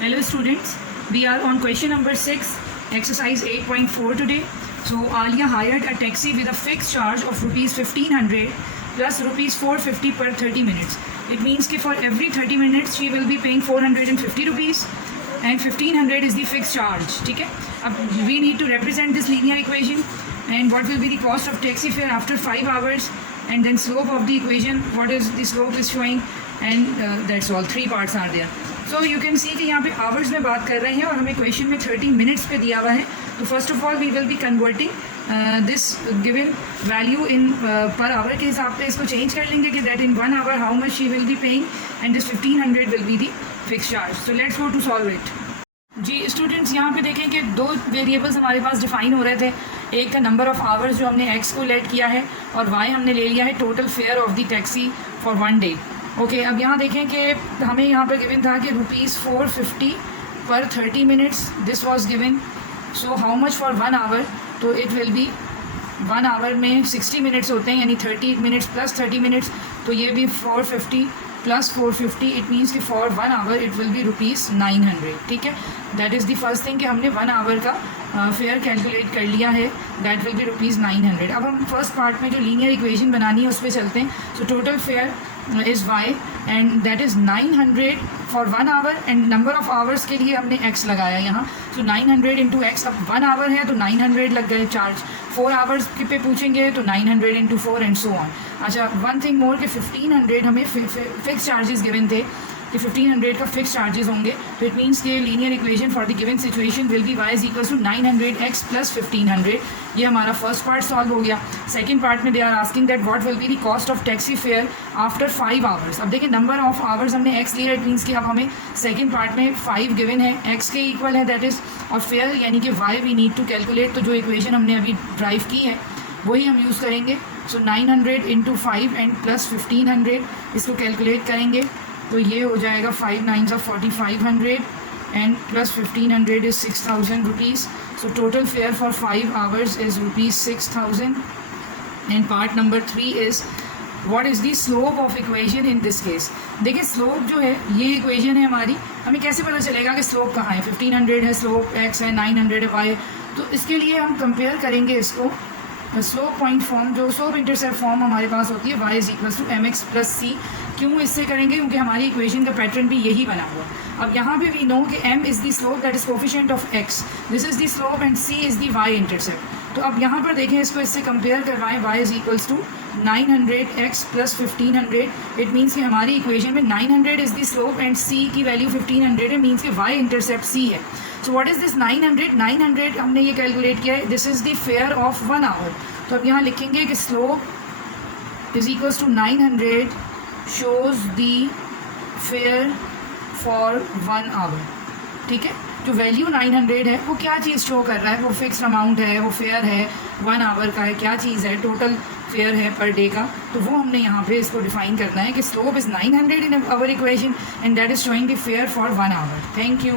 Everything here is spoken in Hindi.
Hello students, we are on question number 6, exercise 8.4 today. So Alia hired a taxi with a fixed charge of rupees 1500 plus rupees 450 per 30 minutes. It means that for every 30 minutes she will be paying 450 rupees and 1500 is the fixed charge. ठीक है, अब we need to represent this linear equation and what will be the cost of taxi fare after 5 hours and then slope of the equation, what is the slope is showing, and that's all. 3 parts are there. So you can see कि यहाँ पे आवर्स में बात कर रहे हैं और हमें क्वेश्चन में 30 मिनट्स पे दिया हुआ है. तो first of all we will be converting this given value in per hour के हिसाब पे इसको चेंज कर लेंगे कि that in 1 hour how much she will be paying and this 1500 will be the fix charge. So let's go to solve it. जी स्टूडेंट्स, यहाँ पे देखें कि 2 वेरिएबल्स हमारे पास डिफाइन हो रहे थे. एक का नंबर ऑफ़ आवर्स जो हमने एक्स को लेट किया है और वाई हमने ले लिया है total fair of the taxi for 1 day. Okay, अब यहाँ देखें कि हमें यहाँ पर गिवन था कि रुपीज़ 450 पर 30 minutes this was given. So how much for 1 hour, तो इट विल बी 1 आवर में 60 मिनट्स होते हैं यानी 30 मिनट्स प्लस 30 मिनट्स. तो ये भी 450 प्लस 450 इट मीन्स कि for 1 hour it will B rupees 900. ठीक है, that is the first thing कि हमने 1 आवर का फेयर कैलकुलेट कर लिया है. That will be rupees 900. अब हम फर्स्ट पार्ट में जो लीनियर इक्वेशन बनानी है उस पर चलते हैं. So total fair is y and that is 900 for 1 hour and number of hours के लिए हमने x लगाया यहाँ. so 900 into x. अब 1 hour है तो 900 लग गए चार्ज. 4 hours पे पूछेंगे तो 900 into 4 and so on. अच्छा, वन थिंग मोर कि 1500 हमें फिक्स चार्जेस गिवन थे कि 1500 का फिक्स चार्जेस होंगे. तो इट मीन्स कि linear equation for the given situation will be y is equals to 900x plus 1500. ये हमारा फर्स्ट पार्ट सॉल्व हो गया. सेकंड पार्ट में they are asking that what will be the cost of taxi fare after 5 hours. अब देखिए नंबर ऑफ आवर्स हमने x लिया. इट मीन्स कि अब हमें सेकंड पार्ट में 5 गिवन है, x के इक्वल है दैट इज़, और फेयर यानी कि y we need to calculate. तो जो इक्वेशन हमने अभी ड्राइव की है वही हम यूज़ करेंगे. सो 900 इंटू 5 एंड प्लस 1500 इसको कैलकुलेट करेंगे तो ये हो जाएगा 5 9s of 4500 and plus 1500 is 6000 rupees. So total fare for 5 hours is rupees 6000. And part number 3 is what is the slope of equation in this case. देखिए स्लोप जो है ये इक्वेशन है हमारी. हमें कैसे पता चलेगा कि स्लोप कहाँ है. 1500 है स्लोप, x है, 900 है y. तो इसके लिए हम कंपेयर करेंगे इसको स्लोप पॉइंट फॉर्म, जो स्लोप इंटरसेप्ट फॉर्म हमारे पास होती है y is equals to mx plus c. क्यों इससे करेंगे? क्योंकि हमारी इक्वेशन का पैटर्न भी यही बना हुआ. अब यहाँ पे वी नो कि m is the slope that is coefficient of x, this is the slope and c is the y intercept. तो अब यहाँ पर देखें, इसको इससे कंपेयर करवाएं. y is equals to 900x plus 1500. It means कि हमारी इक्वेशन में 900 is the slope and c की वैल्यू 1500 है. मीन्स कि y इंटरसेप्ट c है. सो व्हाट इज़ दिस 900 हमने ये कैलकुलेट किया है. This is the fare of 1 hour. तो अब यहाँ लिखेंगे कि slope is equals to 900 shows the fare for 1 hour. ठीक है, जो वैल्यू 900 है वो क्या चीज़ शो कर रहा है? वो फिक्स्ड अमाउंट है, वो फेयर है, 1 आवर का है, क्या चीज़ है? टोटल फेयर है पर डे का. तो वो हमने यहाँ पे इसको डिफाइन करना है कि slope is 900 in our equation and that is showing the fare for 1 hour. Thank you.